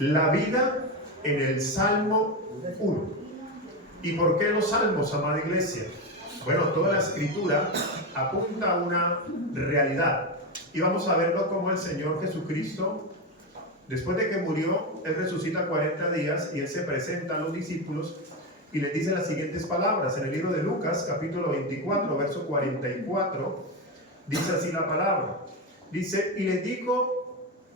La vida en el Salmo 1. ¿Y por qué los salmos, amada iglesia? Bueno, toda la escritura apunta a una realidad. Y vamos a verlo como el Señor Jesucristo, después de que murió, Él resucita 40 días y Él se presenta a los discípulos y les dice las siguientes palabras. En el libro de Lucas, capítulo 24, verso 44, dice así la palabra. Dice, y les dijo,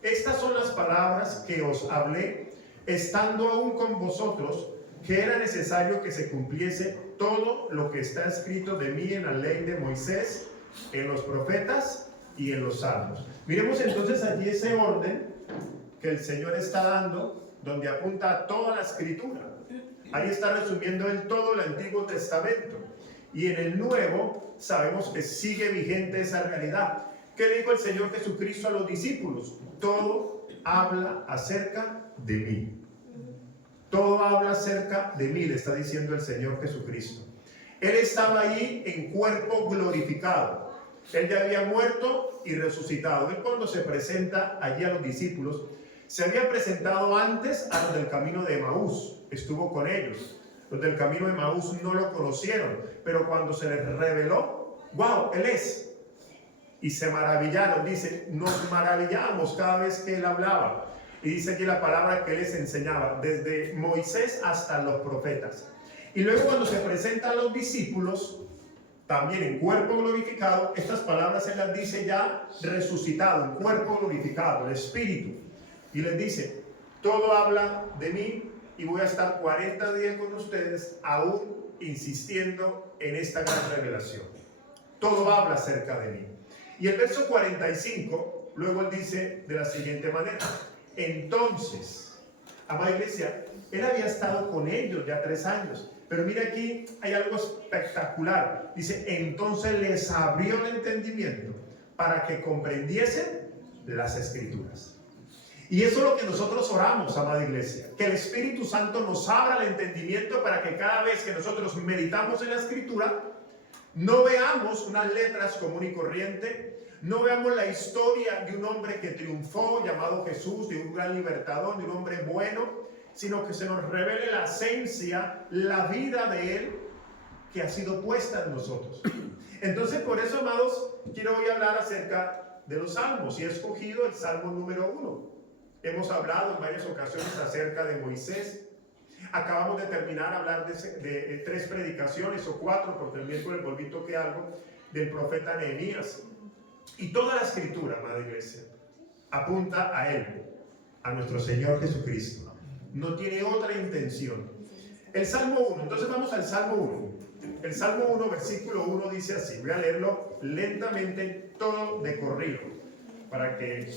estas son las palabras que os hablé, estando aún con vosotros, que era necesario que se cumpliese todo lo que está escrito de mí en la ley de Moisés, en los profetas y en los salmos. Miremos entonces allí ese orden que el Señor está dando, donde apunta a toda la escritura. Ahí está resumiendo él todo el Antiguo Testamento. Y en el Nuevo sabemos que sigue vigente esa realidad. ¿Qué dijo el Señor Jesucristo a los discípulos? Todo habla acerca de mí. Todo habla acerca de mí, le está diciendo el Señor Jesucristo. Él estaba ahí en cuerpo glorificado. Él ya había muerto y resucitado. Él cuando se presenta allí a los discípulos, se había presentado antes a los del camino de Emaús. Estuvo con ellos. Los del camino de Emaús no lo conocieron, pero cuando se les reveló, ¡wow! Él es. Y se maravillaron, dice, nos maravillamos cada vez que él hablaba. Y dice aquí la palabra que él les enseñaba, desde Moisés hasta los profetas. Y luego cuando se presentan los discípulos, también en cuerpo glorificado, estas palabras él las dice ya resucitado, en cuerpo glorificado, el Espíritu. Y les dice, todo habla de mí y voy a estar 40 días con ustedes, aún insistiendo en esta gran revelación. Todo habla acerca de mí. Y el verso 45, luego él dice de la siguiente manera, entonces, amada iglesia, él había estado con ellos ya 3 años, pero mira aquí hay algo espectacular. Dice, entonces les abrió el entendimiento para que comprendiesen las Escrituras. Y eso es lo que nosotros oramos, amada iglesia, que el Espíritu Santo nos abra el entendimiento para que cada vez que nosotros meditamos en la Escritura, no veamos unas letras común y corriente, no veamos la historia de un hombre que triunfó, llamado Jesús, de un gran libertador, de un hombre bueno, sino que se nos revele la esencia, la vida de Él, que ha sido puesta en nosotros. Entonces, por eso, amados, quiero hoy hablar acerca de los salmos, y he escogido el salmo número 1. Hemos hablado en varias ocasiones acerca de Moisés. Acabamos de terminar a hablar de 3 predicaciones o 4, porque el miércoles volví toqué algo del profeta Nehemías. Y toda la escritura, amada iglesia, apunta a Él, a nuestro Señor Jesucristo. No tiene otra intención. El Salmo 1, entonces vamos al Salmo 1. El Salmo 1, versículo 1 dice así. Voy a leerlo lentamente, todo de corrido, para que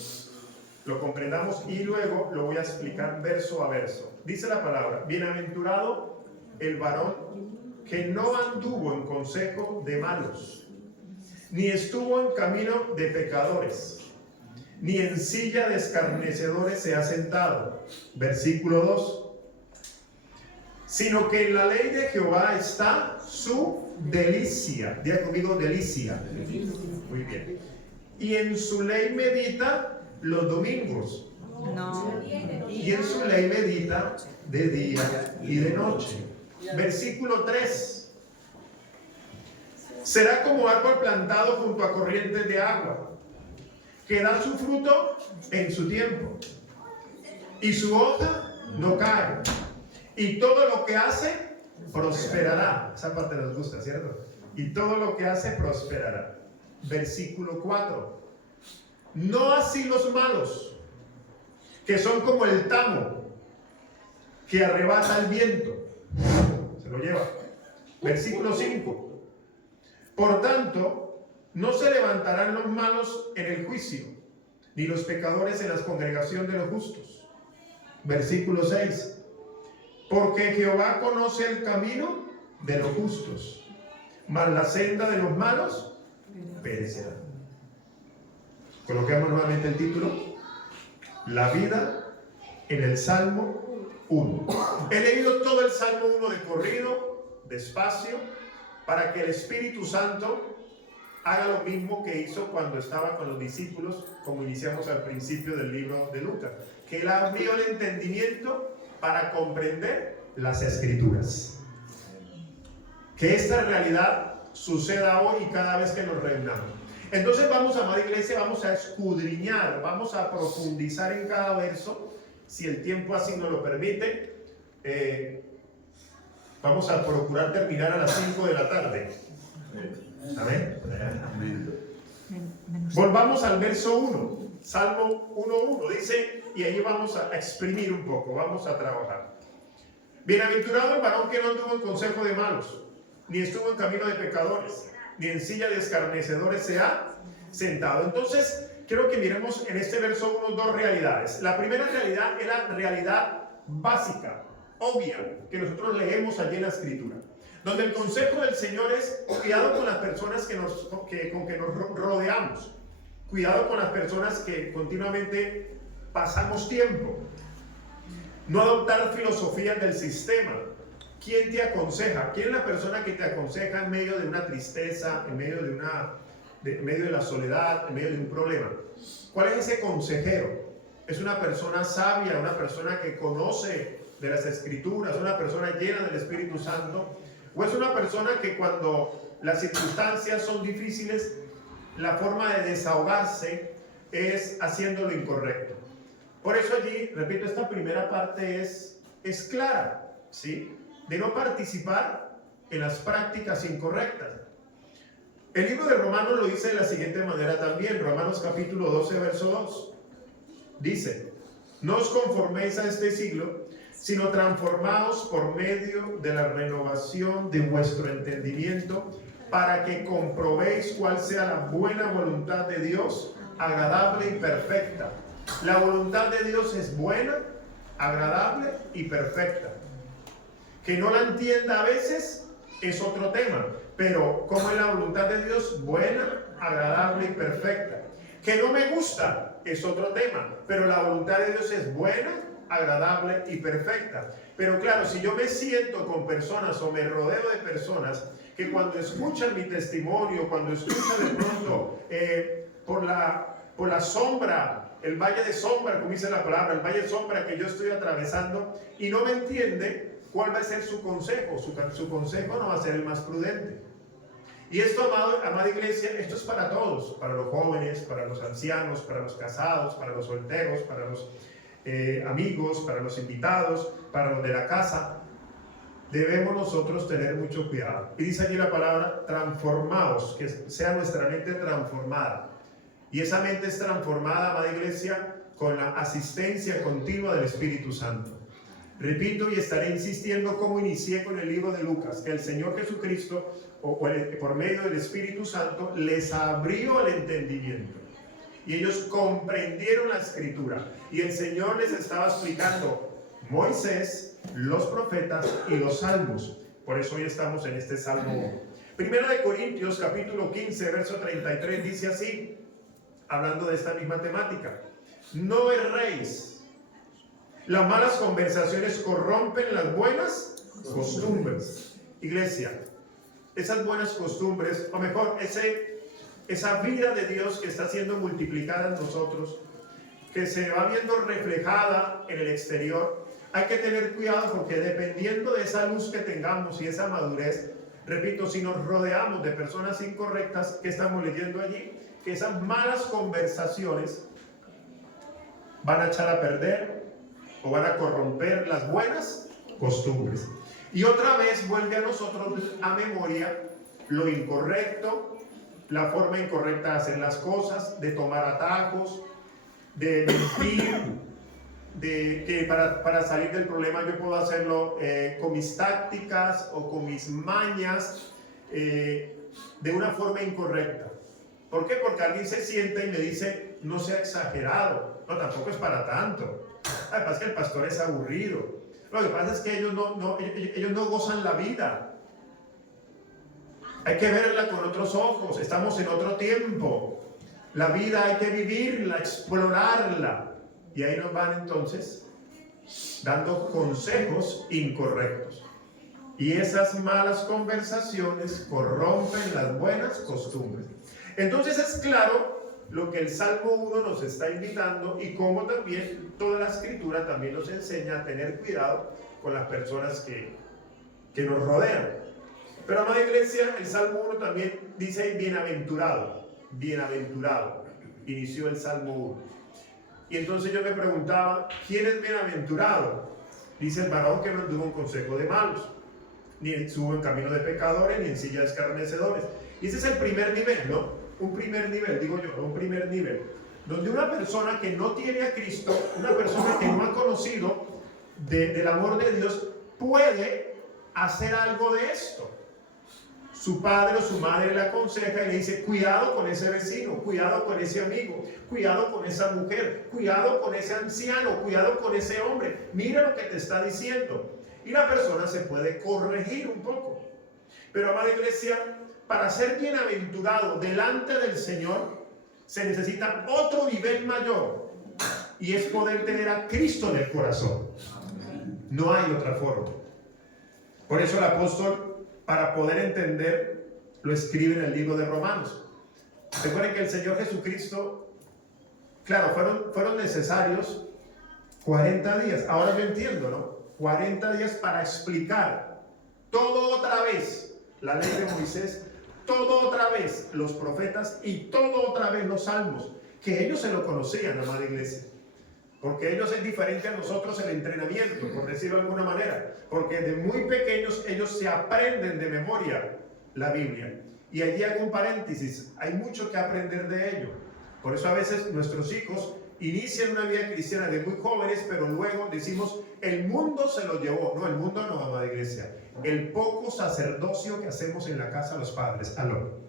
lo comprendamos y luego lo voy a explicar verso a verso. Dice la palabra, bienaventurado el varón que no anduvo en consejo de malos, ni estuvo en camino de pecadores, ni en silla de escarnecedores se ha sentado. Versículo 2. Sino que en la ley de Jehová está su delicia. Diga conmigo, delicia. Muy bien. Y en su ley medita los domingos. No. Y en su ley medita de día y de noche. Versículo 3. Será como árbol plantado junto a corrientes de agua, que da su fruto en su tiempo, y su hoja no cae, y todo lo que hace prosperará. Esa parte nos gusta, ¿cierto? Y todo lo que hace prosperará. Versículo 4. No así los malos, que son como el tamo que arrebata el viento, se lo lleva. Versículo 5. Por tanto, no se levantarán los malos en el juicio, ni los pecadores en la congregación de los justos. Versículo 6. Porque Jehová conoce el camino de los justos, mas la senda de los malos perecerá. Coloquemos nuevamente el título, la vida en el Salmo 1. He leído todo el Salmo 1 de corrido, despacio, para que el Espíritu Santo haga lo mismo que hizo cuando estaba con los discípulos, como iniciamos al principio del libro de Lucas. que Él abrió el entendimiento para comprender las Escrituras. Que esta realidad suceda hoy y cada vez que nos reunamos. Entonces vamos, amada iglesia, vamos a escudriñar, vamos a profundizar en cada verso, si el tiempo así nos lo permite. Vamos a procurar terminar a las 5 de la tarde. Amén. Volvamos al verso 1, Salmo 1:1, dice, y ahí vamos a exprimir un poco, vamos a trabajar. Bienaventurado el varón que no anduvo en consejo de malos, ni estuvo en camino de pecadores, ni en silla de escarnecedores se ha sentado. Entonces, quiero que miremos en este verso 1 dos realidades. La primera realidad es la realidad básica, obvia, que nosotros leemos allí en la Escritura, donde el consejo del Señor es cuidado con las personas con que nos rodeamos, cuidado con las personas que continuamente pasamos tiempo, no adoptar filosofías del sistema. ¿Quién te aconseja? ¿Quién es la persona que te aconseja en medio de una tristeza, en medio de la soledad, en medio de un problema? ¿Cuál es ese consejero? ¿Es una persona sabia, una persona que conoce de las Escrituras, una persona llena del Espíritu Santo? ¿O es una persona que cuando las circunstancias son difíciles, la forma de desahogarse es haciendo lo incorrecto? Por eso allí, repito, esta primera parte es clara, ¿sí? De no participar en las prácticas incorrectas. El libro de Romanos lo dice de la siguiente manera también, Romanos capítulo 12, verso 2. Dice, no os conforméis a este siglo, sino transformaos por medio de la renovación de vuestro entendimiento, para que comprobéis cuál sea la buena voluntad de Dios, agradable y perfecta. La voluntad de Dios es buena, agradable y perfecta. Que no la entienda a veces es otro tema, pero ¿cómo es la voluntad de Dios? Buena, agradable y perfecta. Que no me gusta es otro tema, pero la voluntad de Dios es buena, agradable y perfecta. Pero claro, si yo me siento con personas o me rodeo de personas que cuando escuchan mi testimonio, cuando escuchan de pronto por la sombra, el valle de sombra, como dice la palabra, el valle de sombra que yo estoy atravesando, y no me entiende, ¿cuál va a ser su consejo? Su consejo no va a ser el más prudente. Y esto, amada iglesia, esto es para todos, para los jóvenes, para los ancianos, para los casados, para los solteros, para los amigos, para los invitados, para los de la casa. Debemos nosotros tener mucho cuidado. Y dice allí la palabra, transformaos, que sea nuestra mente transformada. Y esa mente es transformada, amada iglesia, con la asistencia continua del Espíritu Santo. Repito y estaré insistiendo como inicié con el libro de Lucas, que el Señor Jesucristo, por medio del Espíritu Santo, les abrió el entendimiento. Y ellos comprendieron la Escritura. Y el Señor les estaba explicando Moisés, los profetas y los salmos. Por eso hoy estamos en este Salmo. Primera de Corintios, capítulo 15, verso 33, dice así, hablando de esta misma temática. No erréis. Las malas conversaciones corrompen las buenas costumbres. Iglesia, esas buenas costumbres, o mejor, esa vida de Dios que está siendo multiplicada en nosotros, que se va viendo reflejada en el exterior, hay que tener cuidado porque dependiendo de esa luz que tengamos y esa madurez, repito, si nos rodeamos de personas incorrectas, ¿qué estamos leyendo allí? Que esas malas conversaciones van a echar a perder o van a corromper las buenas costumbres. Y otra vez vuelve a nosotros a memoria lo incorrecto, la forma incorrecta de hacer las cosas, de tomar atajos, de mentir, de que para salir del problema yo puedo hacerlo con mis tácticas o con mis mañas, de una forma incorrecta. ¿Por qué? Porque alguien se sienta y me dice, no sea exagerado. No, tampoco es para tanto. Lo que pasa es que el pastor es aburrido. Lo que pasa es que ellos no gozan la vida. Hay que verla con otros ojos. Estamos en otro tiempo. La vida hay que vivirla, explorarla. Y ahí nos van entonces dando consejos incorrectos. Y esas malas conversaciones corrompen las buenas costumbres. Entonces es claro lo que el Salmo 1 nos está invitando y cómo también toda la escritura también nos enseña a tener cuidado con las personas que nos rodean. Pero, amada iglesia, el Salmo 1 también dice bienaventurado, bienaventurado. Inició el Salmo 1. Y entonces yo me preguntaba, ¿quién es bienaventurado? Dice el varón que no anduvo en consejo de malos, ni estuvo en camino de pecadores, ni en silla de escarnecedores. Y ese es el primer nivel, ¿no? Un primer nivel, digo yo, un primer nivel. Donde una persona que no tiene a Cristo, una persona que no ha conocido del amor de Dios, puede hacer algo de esto. Su padre o su madre le aconseja y le dice, cuidado con ese vecino, cuidado con ese amigo, cuidado con esa mujer, cuidado con ese anciano, cuidado con ese hombre. Mira lo que te está diciendo. Y la persona se puede corregir un poco. Pero, amada iglesia, para ser bienaventurado delante del Señor, se necesita otro nivel mayor. Y es poder tener a Cristo en el corazón. No hay otra forma. Por eso el apóstol, para poder entender, lo escribe en el libro de Romanos. Recuerden que el Señor Jesucristo, claro, fueron necesarios 40 días. Ahora yo entiendo, ¿no? 40 días para explicar todo otra vez la ley de Moisés, todo otra vez los profetas y todo otra vez los salmos, que ellos se lo conocían, amada iglesia. Porque ellos es diferente a nosotros el entrenamiento, por decirlo de alguna manera. Porque de muy pequeños ellos se aprenden de memoria la Biblia. Y allí hago un paréntesis, hay mucho que aprender de ello. Por eso a veces nuestros hijos inician una vida cristiana de muy jóvenes, pero luego decimos, el mundo se lo llevó. No, el mundo no, amada iglesia. El poco sacerdocio que hacemos en la casa de los padres. Aló.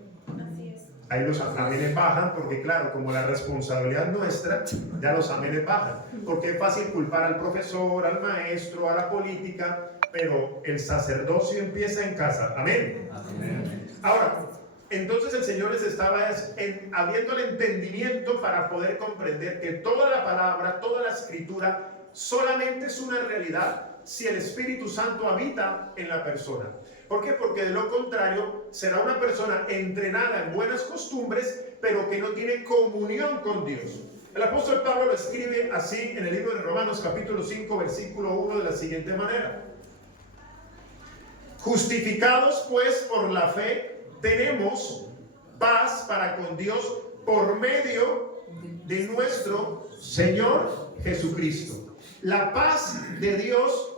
Ahí los amenes bajan porque, claro, como la responsabilidad nuestra, ya los amenes bajan. Porque es fácil culpar al profesor, al maestro, a la política, pero el sacerdocio empieza en casa. Amén. Amén. Ahora, entonces el Señor les estaba abriendo el entendimiento para poder comprender que toda la palabra, toda la escritura, solamente es una realidad si el Espíritu Santo habita en la persona. ¿Por qué? Porque de lo contrario será una persona entrenada en buenas costumbres, pero que no tiene comunión con Dios. El apóstol Pablo lo escribe así en el libro de Romanos capítulo 5 versículo 1 de la siguiente manera: justificados pues por la fe tenemos paz para con Dios por medio de nuestro Señor Jesucristo. La paz de Dios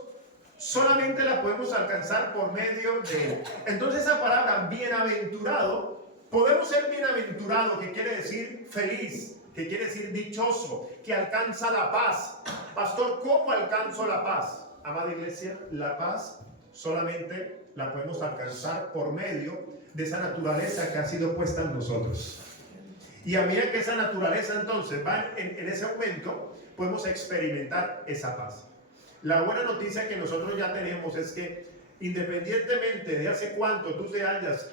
solamente la podemos alcanzar por medio de Él. Entonces esa palabra bienaventurado, podemos ser bienaventurado, que quiere decir feliz, que quiere decir dichoso, que alcanza la paz. Pastor, ¿cómo alcanzo la paz? Amada iglesia, la paz solamente la podemos alcanzar por medio de esa naturaleza que ha sido puesta en nosotros. Y a medida que esa naturaleza entonces va en ese aumento, podemos experimentar esa paz. La buena noticia que nosotros ya tenemos es que independientemente de hace cuánto tú te hayas,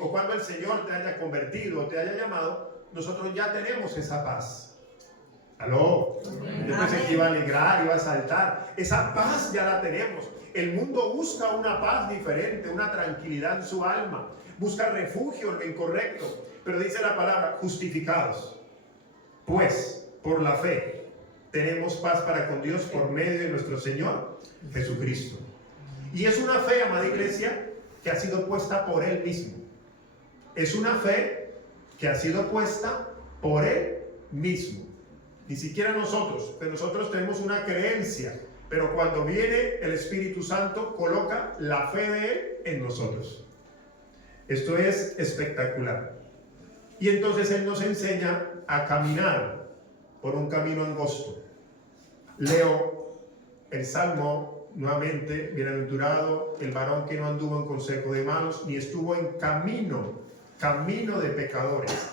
o cuando el Señor te haya convertido o te haya llamado, nosotros ya tenemos esa paz. Aló. Yo pensé que iba a alegrar, iba a saltar. Esa paz ya la tenemos. El mundo busca una paz diferente, una tranquilidad en su alma. Busca refugio en lo incorrecto. Pero dice la palabra, justificados. Pues, por la fe, tenemos paz para con Dios por medio de nuestro Señor Jesucristo. Y es una fe, amada iglesia, que ha sido puesta por Él mismo. Es una fe que ha sido puesta por Él mismo. Ni siquiera nosotros, pero nosotros tenemos una creencia. Pero cuando viene el Espíritu Santo, coloca la fe de Él en nosotros. Esto es espectacular. Y entonces Él nos enseña a caminar por un camino angosto. Leo el Salmo nuevamente: bienaventurado el varón que no anduvo en consejo de malos, ni estuvo en camino de pecadores.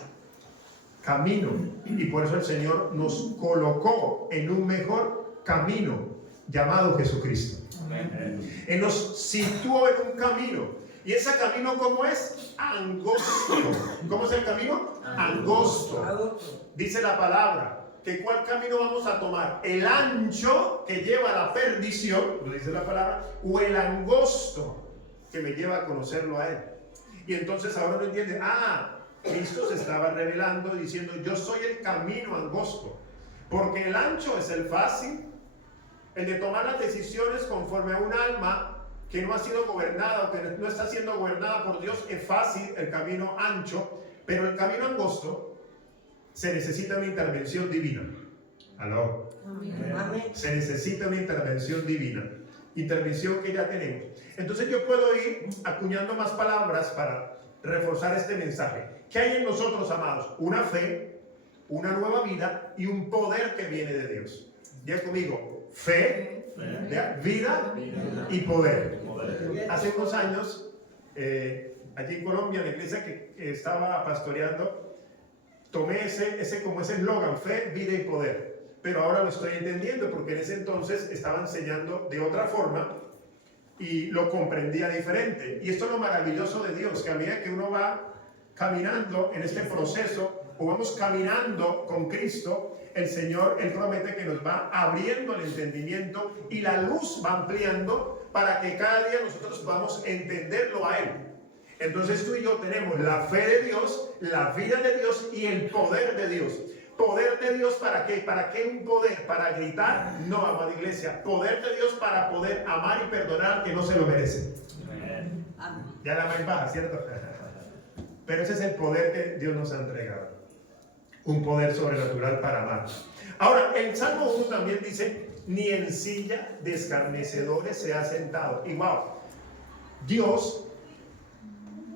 Camino. Y por eso el Señor nos colocó en un mejor camino llamado Jesucristo. Amén. Él nos situó en un camino. ¿Y ese camino cómo es? Angosto. ¿Cómo es el camino? Angosto. Dice la palabra que ¿cuál camino vamos a tomar? ¿El ancho que lleva a la perdición, lo dice la palabra, o el angosto que me lleva a conocerlo a Él? Y entonces ahora uno entiende, Cristo se estaba revelando diciendo, yo soy el camino angosto. Porque el ancho es el fácil, el de tomar las decisiones conforme a un alma que no ha sido gobernada o que no está siendo gobernada por Dios. Es fácil el camino ancho, pero el camino angosto se necesita una intervención divina. ¿Aló? Amén. Se necesita una intervención divina, intervención que ya tenemos. Entonces yo puedo ir acuñando más palabras para reforzar este mensaje. ¿Qué hay en nosotros, amados? Una fe, una nueva vida y un poder que viene de Dios. Diga conmigo, fe, vida y poder. Hace unos años, allí en Colombia, en la iglesia que estaba pastoreando, tomé ese eslogan, fe, vida y poder. Pero ahora lo estoy entendiendo, porque en ese entonces estaba enseñando de otra forma y lo comprendía diferente. Y esto es lo maravilloso de Dios, que a medida que uno va caminando en este proceso, o vamos caminando con Cristo, el Señor, Él promete que nos va abriendo el entendimiento y la luz va ampliando para que cada día nosotros podamos entenderlo a Él. Entonces tú y yo tenemos la fe de Dios, la vida de Dios y el poder de Dios. ¿Poder de Dios para qué? ¿Para qué un poder? ¿Para gritar? No, amada iglesia. Poder de Dios para poder amar y perdonar al que no se lo merece. Amén. Ya la más baja, ¿cierto? Pero ese es el poder que Dios nos ha entregado. Un poder sobrenatural para amar. Ahora, el Salmo 1 también dice, ni en silla de escarnecedores se ha sentado. Y wow, Dios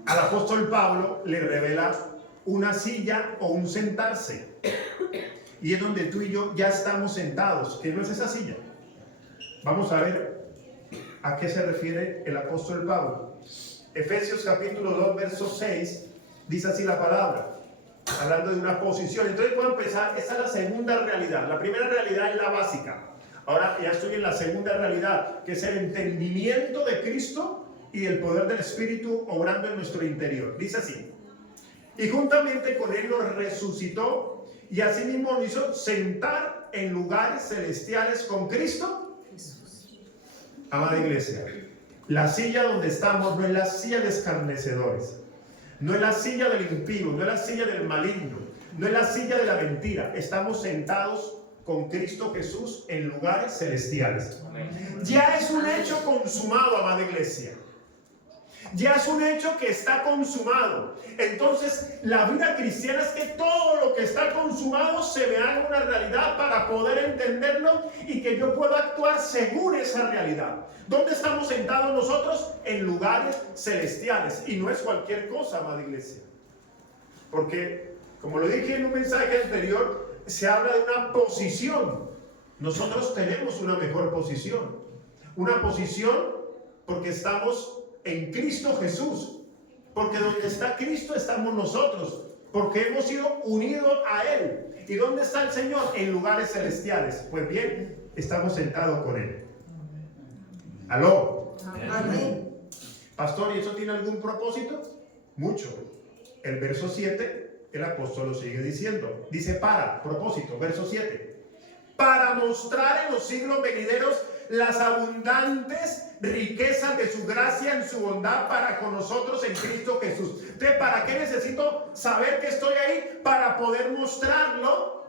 al apóstol Pablo le revela una silla o un sentarse. Y es donde tú y yo ya estamos sentados. ¿Qué no es esa silla? Vamos a ver a qué se refiere el apóstol Pablo. Efesios capítulo 2, verso 6, dice así la palabra, hablando de una posición. Entonces voy a empezar, esa es la segunda realidad. La primera realidad es la básica. Ahora ya estoy en la segunda realidad, que es el entendimiento de Cristo y el poder del Espíritu obrando en nuestro interior. Dice así, y juntamente con Él nos resucitó y asimismo nos hizo sentar en lugares celestiales con Cristo. Amada iglesia, la silla donde estamos no es la silla de escarnecedores, no es la silla del impío, no es la silla del maligno, no es la silla de la mentira. Estamos sentados con Cristo Jesús en lugares celestiales. Ya es un hecho consumado, amada iglesia. Ya es un hecho que está consumado. Entonces la vida cristiana es que todo lo que está consumado se me haga una realidad para poder entenderlo y que yo pueda actuar según esa realidad. ¿Dónde estamos sentados nosotros? En lugares celestiales. Y no es cualquier cosa, amada iglesia. Porque, como lo dije en un mensaje anterior, se habla de una posición. Nosotros tenemos una mejor posición. Una posición porque estamos en Cristo Jesús, porque donde está Cristo estamos nosotros, porque hemos sido unidos a Él. ¿Y dónde está el Señor? En lugares celestiales. Pues bien, estamos sentados con Él. ¿Aló? Amén. Pastor, ¿y eso tiene algún propósito? Mucho. El verso 7, el apóstol lo sigue diciendo. Dice propósito, verso 7. Para mostrar en los siglos venideros las abundantes riquezas de su gracia en su bondad para con nosotros en Cristo Jesús. Entonces, ¿para qué necesito saber que estoy ahí? Para poder mostrarlo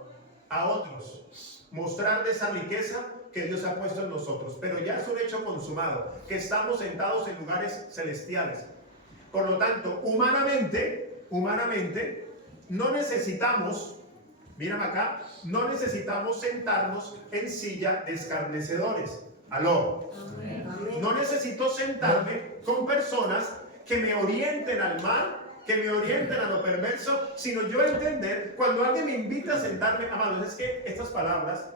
a otros. Mostrar de esa riqueza que Dios ha puesto en nosotros. Pero ya es un hecho consumado, que estamos sentados en lugares celestiales. Por lo tanto, humanamente, no necesitamos, mírame acá, no necesitamos sentarnos en silla de escarnecedores. ¿Aló? Amén. No necesito sentarme con personas que me orienten al mal, que me orienten a lo perverso, sino yo entender, cuando alguien me invita a sentarme, amados, es que estas palabras,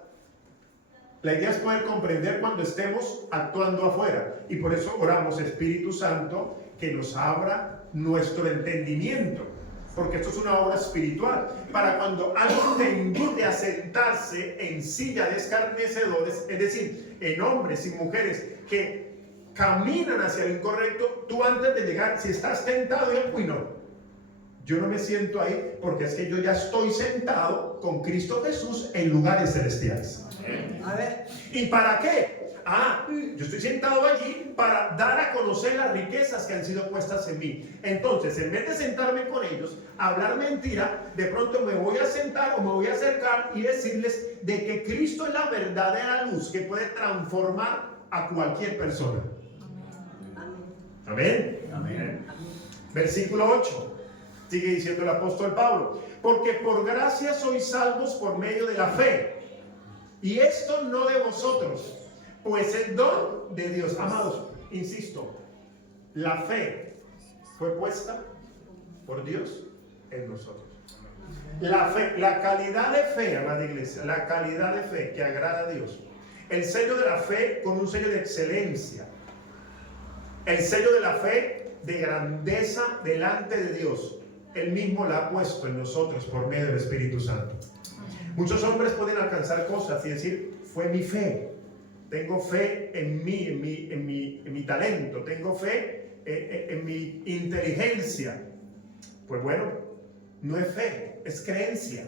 la idea es poder comprender cuando estemos actuando afuera. Y por eso oramos, Espíritu Santo, que nos abra nuestro entendimiento. Porque esto es una obra espiritual. Para cuando alguien te invite a sentarse en silla de escarnecedores, es decir, en hombres y mujeres que caminan hacia lo incorrecto, tú antes de llegar, si estás tentado, uy no, Yo no me siento ahí porque es que yo ya estoy sentado con Cristo Jesús en lugares celestiales. A ver. ¿Y para qué? Yo estoy sentado allí para dar a conocer las riquezas que han sido puestas en mí. Entonces, en vez de sentarme con ellos, hablar mentira, de pronto me voy a sentar o me voy a acercar y decirles de que Cristo es la verdadera luz que puede transformar a cualquier persona. Amén. Amén. Versículo 8. Sigue diciendo el apóstol Pablo, porque por gracia sois salvos por medio de la fe, y esto no de vosotros, pues el don de Dios. Amados, insisto, la fe fue puesta por Dios en nosotros. La fe, la calidad de fe, amada iglesia, la calidad de fe que agrada a Dios, el sello de la fe con un sello de excelencia, el sello de la fe de grandeza delante de Dios, Él mismo la ha puesto en nosotros por medio del Espíritu Santo. Muchos hombres pueden alcanzar cosas y decir, fue mi fe. Tengo fe en mí, en mi talento. Tengo fe en mi inteligencia. Pues bueno, no es fe, es creencia.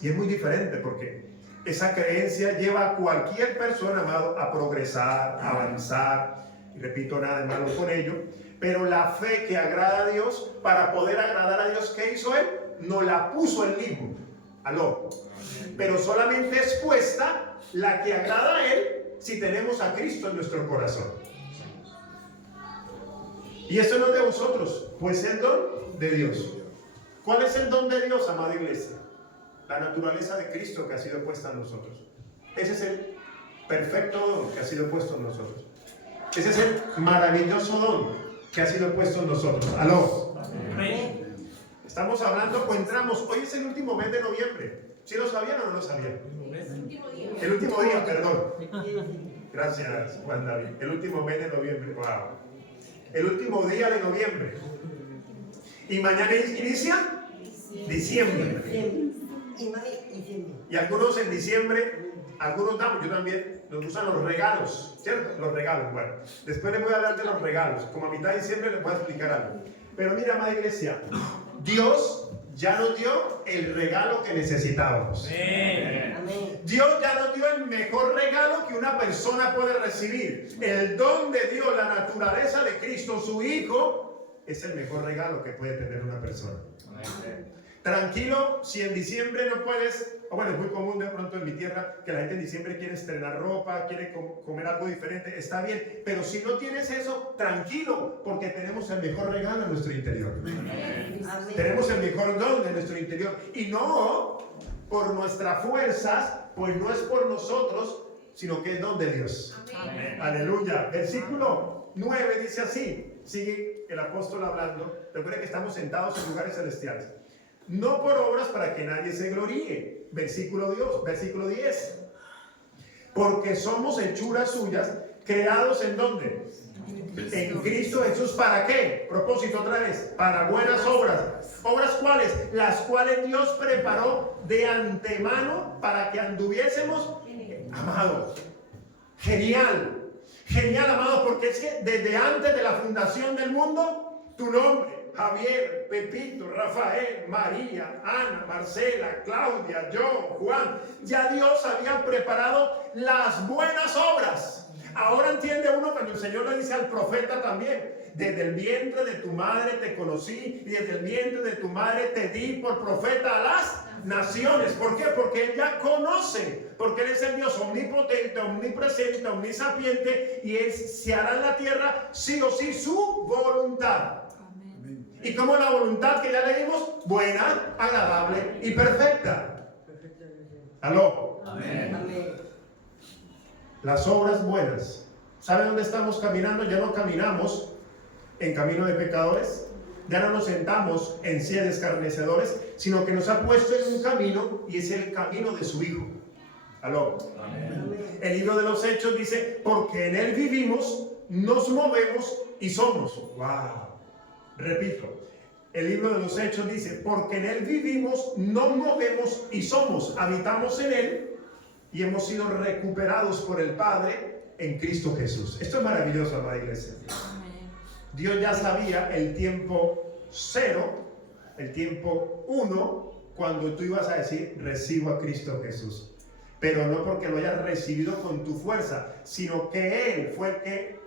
Y es muy diferente porque esa creencia lleva a cualquier persona, amado, a progresar, a avanzar. Y repito, nada de malo con ello. Pero la fe que agrada a Dios, para poder agradar a Dios, ¿qué hizo Él? No la puso Él mismo. Aló. Pero solamente es puesta la que agrada a Él si tenemos a Cristo en nuestro corazón. Y eso no es de vosotros, pues es el don de Dios. ¿Cuál es el don de Dios, amada iglesia? La naturaleza de Cristo que ha sido puesta en nosotros. Ese es el perfecto don que ha sido puesto en nosotros. Ese es el maravilloso don que ha sido puesto en nosotros. Aló. Amén. Estamos hablando o entramos. Hoy es el último mes de noviembre. ¿Sí lo sabían o no lo sabían? El último día, perdón. Gracias, Juan David. El último mes de noviembre. Wow. El último día de noviembre. ¿Y mañana inicia? Diciembre. Y algunos en diciembre, algunos damos, yo también, nos gustan los regalos, ¿cierto? Los regalos, bueno. Después les voy a hablar de los regalos. Como a mitad de diciembre les voy a explicar algo. Pero mira, amada iglesia, Dios ya nos dio el regalo que necesitábamos. Amén. Dios ya nos dio el mejor regalo que una persona puede recibir. El don de Dios, la naturaleza de Cristo, su Hijo, es el mejor regalo que puede tener una persona. Amén. Tranquilo, si en diciembre no puedes, o bueno, es muy común de pronto en mi tierra que la gente en diciembre quiere estrenar ropa, quiere comer algo diferente, está bien, pero si no tienes eso, tranquilo, porque tenemos el mejor regalo en nuestro interior. Amén. Tenemos el mejor don de nuestro interior, y no por nuestras fuerzas, pues no es por nosotros, sino que es don de Dios. Amén. Aleluya. Versículo 9 dice así, sigue el apóstol hablando. Recuerden que estamos sentados en lugares celestiales. No por obras para que nadie se gloríe. Versículo 10. Porque somos hechuras suyas, creados ¿en dónde? En Cristo Jesús. ¿Para qué? Propósito otra vez. Para buenas obras. ¿Obras cuáles? Las cuales Dios preparó de antemano para que anduviésemos. Amados. Genial. Genial, amados, porque es que desde antes de la fundación del mundo, tu nombre, Javier, Pepito, Rafael, María, Ana, Marcela, Claudia, yo, Juan, ya Dios había preparado las buenas obras. Ahora entiende uno cuando el Señor le dice al profeta también: desde el vientre de tu madre te conocí y desde el vientre de tu madre te di por profeta a las naciones. ¿Por qué? Porque Él ya conoce, porque Él es el Dios omnipotente, omnipresente, omnisapiente, y Él se hará en la tierra sí o sí su voluntad. ¿Y cómo la voluntad que ya leímos? Buena, agradable y perfecta. ¿Aló? Amén. Las obras buenas. ¿Sabe dónde estamos caminando? Ya no caminamos en camino de pecadores. Ya no nos sentamos en silla de escarnecedores, sino que nos ha puesto en un camino, y es el camino de su Hijo. ¿Aló? Amén. El libro de los Hechos dice: porque en Él vivimos, nos movemos y somos. ¡Wow! Repito, el libro de los Hechos dice: porque en Él vivimos, nos movemos y somos. Habitamos en Él y hemos sido recuperados por el Padre en Cristo Jesús. Esto es maravilloso, amada iglesia. Dios ya sabía el tiempo cero el tiempo 1, cuando tú ibas a decir, recibo a Cristo Jesús. Pero no porque lo hayas recibido con tu fuerza, sino que Él fue el que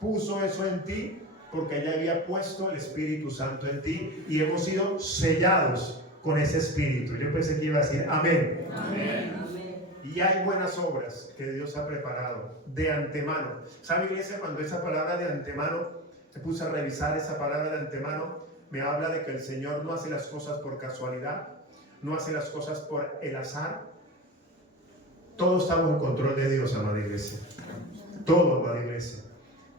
puso eso en ti, porque ya había puesto el Espíritu Santo en ti y hemos sido sellados con ese Espíritu. Yo pensé que iba a decir amén. Amén. Y hay buenas obras que Dios ha preparado de antemano. ¿Sabe, iglesia? Cuando esa palabra de antemano, se puse a revisar esa palabra de antemano, me habla de que el Señor no hace las cosas por casualidad, no hace las cosas por el azar. Todo está bajo control de Dios, amada iglesia. Todo, amada iglesia.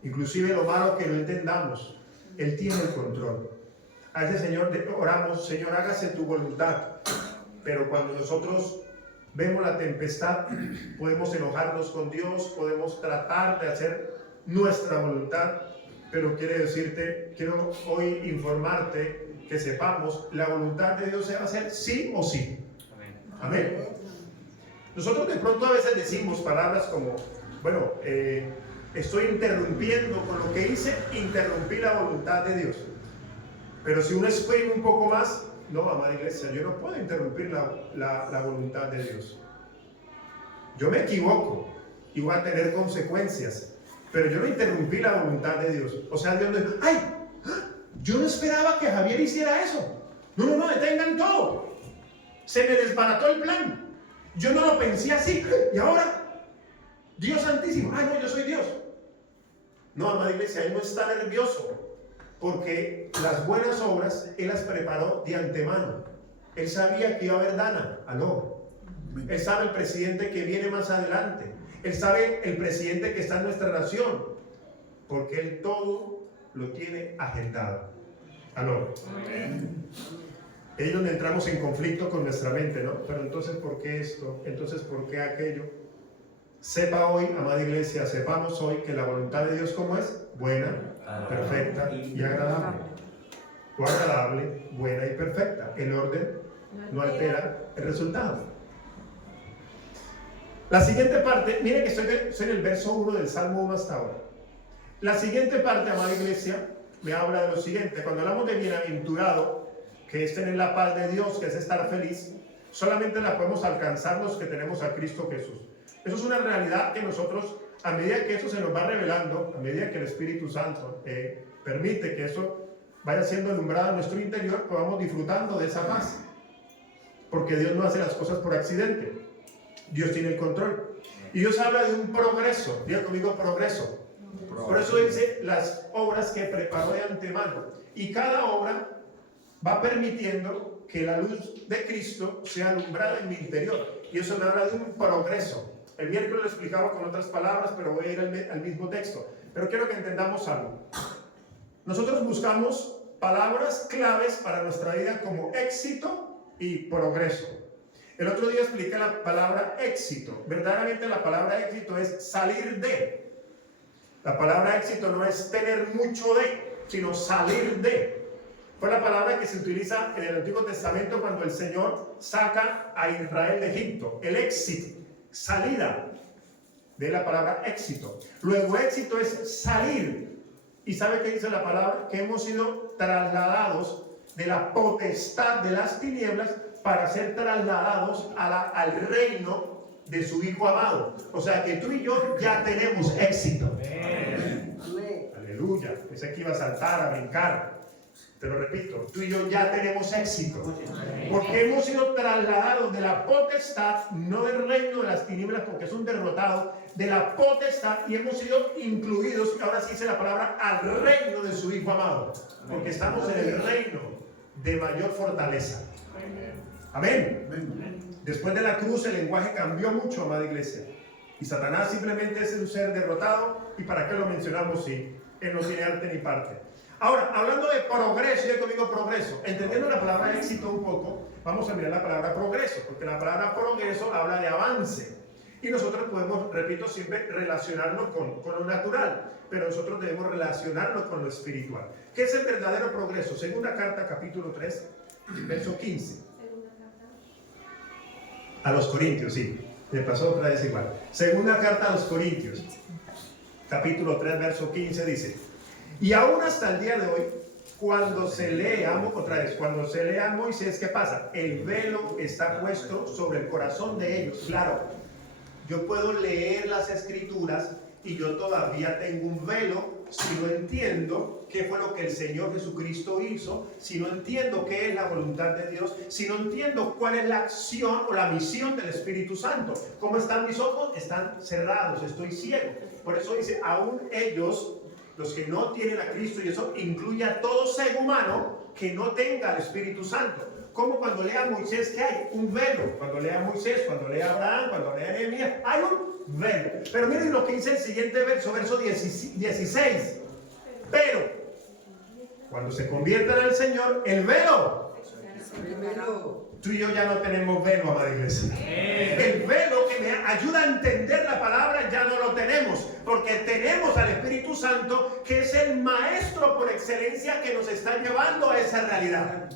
Inclusive lo malo que no entendamos, Él tiene el control. A ese Señor oramos, Señor, hágase tu voluntad. Pero cuando nosotros vemos la tempestad, podemos enojarnos con Dios, podemos tratar de hacer nuestra voluntad, pero quiero hoy informarte que sepamos, la voluntad de Dios se va a hacer sí o sí. Amén. Nosotros de pronto a veces decimos palabras como, bueno, estoy interrumpiendo con lo que hice, interrumpí la voluntad de Dios. Pero si uno exprime un poco más, no, amada iglesia, yo no puedo interrumpir la voluntad de Dios. Yo me equivoco y voy a tener consecuencias, pero yo no interrumpí la voluntad de Dios. O sea, Dios no dijo, ¡ay! Yo no esperaba que Javier hiciera eso. No, detengan todo. Se me desbarató el plan. Yo no lo pensé así. Y ahora, Dios Santísimo, no, yo soy Dios. No, amada iglesia, Él no está nervioso. Porque las buenas obras Él las preparó de antemano. Él sabía que iba a haber Dana. Aló. Él sabe el presidente que viene más adelante. Él sabe el presidente que está en nuestra nación. Porque Él todo lo tiene agendado. Aló. Amén. Es donde entramos en conflicto con nuestra mente, ¿no? Pero entonces, ¿por qué esto? Entonces, ¿por qué aquello? Sepa hoy, amada iglesia, sepamos hoy que la voluntad de Dios, ¿cómo es? Buena, perfecta y agradable. O agradable, buena y perfecta. El orden no altera el resultado. La siguiente parte, miren que estoy en el verso 1 del Salmo 1 hasta ahora. La siguiente parte, amada iglesia, me habla de lo siguiente. Cuando hablamos de bienaventurado, que es tener la paz de Dios, que es estar feliz, solamente la podemos alcanzar los que tenemos a Cristo Jesús. Eso es una realidad que nosotros, a medida que eso se nos va revelando, a medida que el Espíritu Santo permite que eso vaya siendo alumbrado en nuestro interior, pues vamos disfrutando de esa paz. Porque Dios no hace las cosas por accidente. Dios tiene el control. Y Dios habla de un progreso. Diga conmigo, progreso. Por eso dice las obras que preparó de antemano. Y cada obra va permitiendo que la luz de Cristo sea alumbrada en mi interior. Y eso me habla de un progreso. El miércoles lo explicaba con otras palabras, pero voy a ir al mismo texto. Pero quiero que entendamos algo. Nosotros buscamos palabras claves para nuestra vida como éxito y progreso. El otro día expliqué la palabra éxito. Verdaderamente la palabra éxito es salir de. La palabra éxito no es tener mucho de, sino salir de. Fue la palabra que se utiliza en el Antiguo Testamento cuando el Señor saca a Israel de Egipto. El éxito, salida, de la palabra éxito. Luego éxito es salir. ¿Y sabe qué dice la palabra? Que hemos sido trasladados de la potestad de las tinieblas para ser trasladados al reino de su Hijo amado. O sea que tú y yo ya tenemos éxito. Amén. Aleluya. Pensé que iba a saltar, a brincar. Te lo repito, tú y yo ya tenemos éxito. Porque hemos sido trasladados de la potestad, no del reino de las tinieblas, porque es un derrotado, de la potestad, y hemos sido incluidos, ahora sí dice la palabra, al reino de su Hijo amado. Porque estamos en el reino de mayor fortaleza. Amén. Después de la cruz el lenguaje cambió mucho, amada iglesia. Y Satanás simplemente es un ser derrotado. ¿Y para qué lo mencionamos si él no tiene arte ni parte? Ahora, hablando de progreso, yo conmigo progreso, entendiendo la palabra éxito un poco, vamos a mirar la palabra progreso, porque la palabra progreso habla de avance. Y nosotros podemos, repito, siempre relacionarlo con lo natural, pero nosotros debemos relacionarlo con lo espiritual. ¿Qué es el verdadero progreso? Segunda carta, capítulo 3, verso 15. A los Corintios, sí. Me pasó otra vez igual. Segunda carta a los Corintios, capítulo 3, verso 15, dice: y aún hasta el día de hoy, Cuando se lee cuando se lee a Moisés, ¿qué pasa? El velo está puesto sobre el corazón de ellos. Claro, yo puedo leer las escrituras y yo todavía tengo un velo si no entiendo qué fue lo que el Señor Jesucristo hizo, si no entiendo qué es la voluntad de Dios, si no entiendo cuál es la acción o la misión del Espíritu Santo. ¿Cómo están mis ojos? Están cerrados, estoy ciego. Por eso dice, aún ellos, los que no tienen a Cristo, y eso incluye a todo ser humano que no tenga al Espíritu Santo. Como cuando lea a Moisés, ¿qué hay? Un velo. Cuando lea a Moisés, cuando lea a Abraham, cuando lea a Nehemías, hay un velo. Pero miren lo que dice el siguiente verso 16. Pero, cuando se conviertan al Señor, el velo. Tú y yo ya no tenemos velo, amada iglesia. El velo que me ayuda a entender la palabra ya no lo tenemos, porque tenemos al Espíritu Santo, que es el maestro por excelencia que nos está llevando a esa realidad.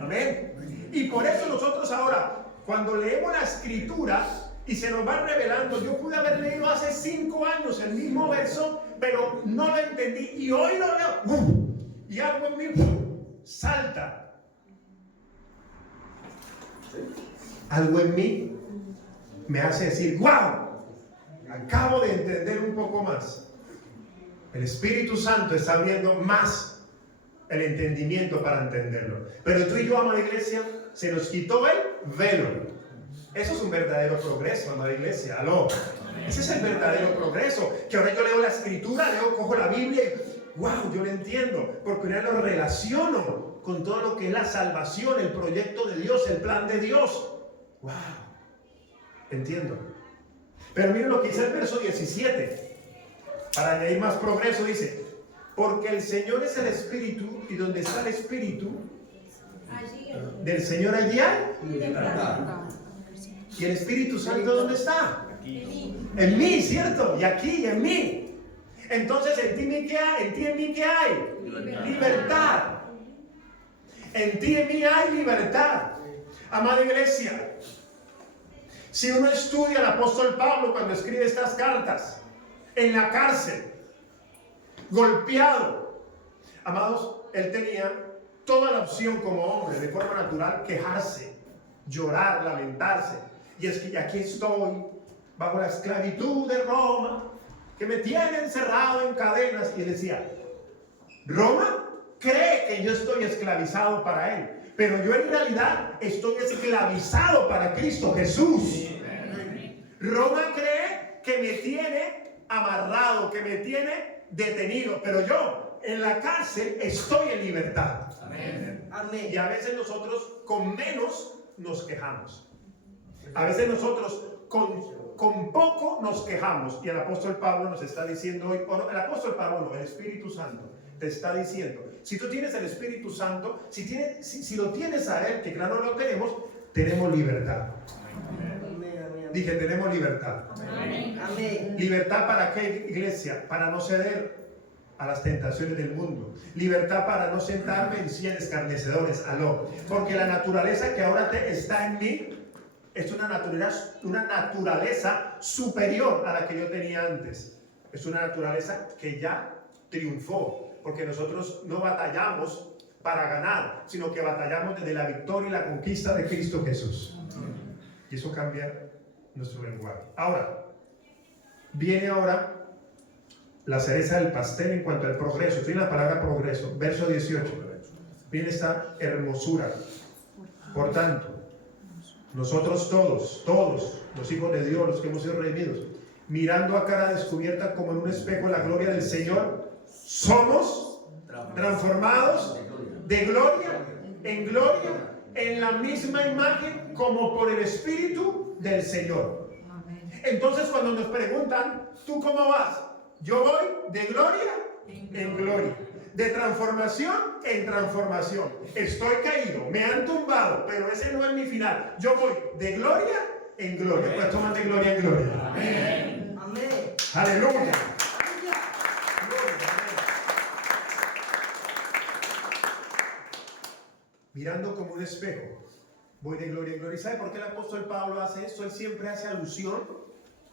Amén. Y por eso nosotros ahora, cuando leemos la escritura y se nos va revelando, yo pude haber leído hace 5 años el mismo verso, pero no lo entendí, y hoy lo leo, y algo en mí salta. Algo en mí me hace decir, wow, acabo de entender un poco más. El Espíritu Santo está abriendo más el entendimiento para entenderlo. Pero tú y yo, amada iglesia, se nos quitó el velo. Eso es un verdadero progreso, amada iglesia. Aló. Ese es el verdadero progreso. Que ahora yo leo la escritura, cojo la Biblia y wow, yo lo entiendo. Porque ahora lo relaciono con todo lo que es la salvación, el proyecto de Dios, el plan de Dios. Wow, entiendo. Pero miren lo que dice el verso 17. Para añadir más progreso dice, porque el Señor es el Espíritu, y donde está el Espíritu del Señor, allí hay libertad. ¿Y el Espíritu Santo dónde está? En mí, ¿cierto? Y aquí, en mí. Entonces, ¿en ti en mí qué hay? Libertad. En ti en mí hay libertad. Amada iglesia, si uno estudia al apóstol Pablo cuando escribe estas cartas, en la cárcel, golpeado, amados, él tenía toda la opción como hombre, de forma natural, quejarse, llorar, lamentarse. Y es que aquí estoy, bajo la esclavitud de Roma, que me tiene encerrado en cadenas. Y él decía, Roma cree que yo estoy esclavizado para él, pero yo en realidad estoy esclavizado para Cristo Jesús. Roma cree que me tiene amarrado, que me tiene detenido, pero yo en la cárcel estoy en libertad. Amén. Y a veces nosotros con menos nos quejamos. A veces nosotros con poco nos quejamos. Y el apóstol Pablo nos está diciendo hoy, o no, el apóstol Pablo no, el Espíritu Santo te está diciendo, si tú tienes el Espíritu Santo, si lo tienes a Él, que claro lo tenemos libertad. Amén. Dije, tenemos libertad. Amén. ¿Libertad para qué, iglesia? Para no ceder a las tentaciones del mundo. Libertad para no sentarme en sillas escarnecedores. Aló. Porque la naturaleza que ahora está en mí es una naturaleza superior a la que yo tenía antes. Es una naturaleza que ya triunfó, porque nosotros no batallamos para ganar, sino que batallamos desde la victoria y la conquista de Cristo Jesús. Y eso cambia nuestro lenguaje. Ahora, viene la cereza del pastel en cuanto al progreso. Tiene la palabra progreso, verso 18. Viene esta hermosura. Por tanto, nosotros todos, los hijos de Dios, los que hemos sido redimidos, mirando a cara descubierta como en un espejo la gloria del Señor, somos transformados de gloria en gloria, en la misma imagen como por el Espíritu del Señor. Entonces, cuando nos preguntan, ¿tú cómo vas? Yo voy de gloria en gloria, de transformación en transformación. Estoy caído, me han tumbado, pero ese no es mi final. Yo voy de gloria en gloria. Pues toman de gloria en gloria. Amén. Amén. Aleluya. Mirando como un espejo, voy de gloria en gloria. ¿Y sabe por qué el apóstol Pablo hace esto? Él siempre hace alusión